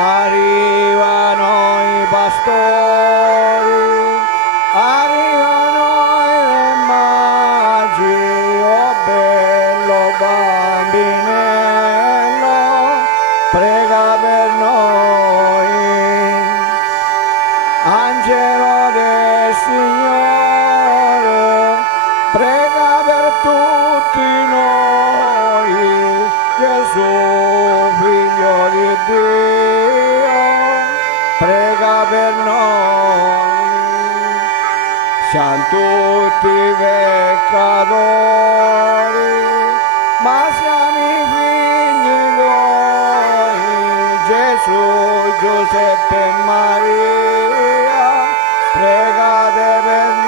arrivano i pastori, arrivano i re magi, oh bello bambinello, prega per noi. Angelo del Signore, prega per tutti noi. Gesù, figlio di Dio, prega per noi. Siamo tutti peccatori, ma siamo i figli tuoi. Gesù, Giuseppe e Maria, pregate per noi.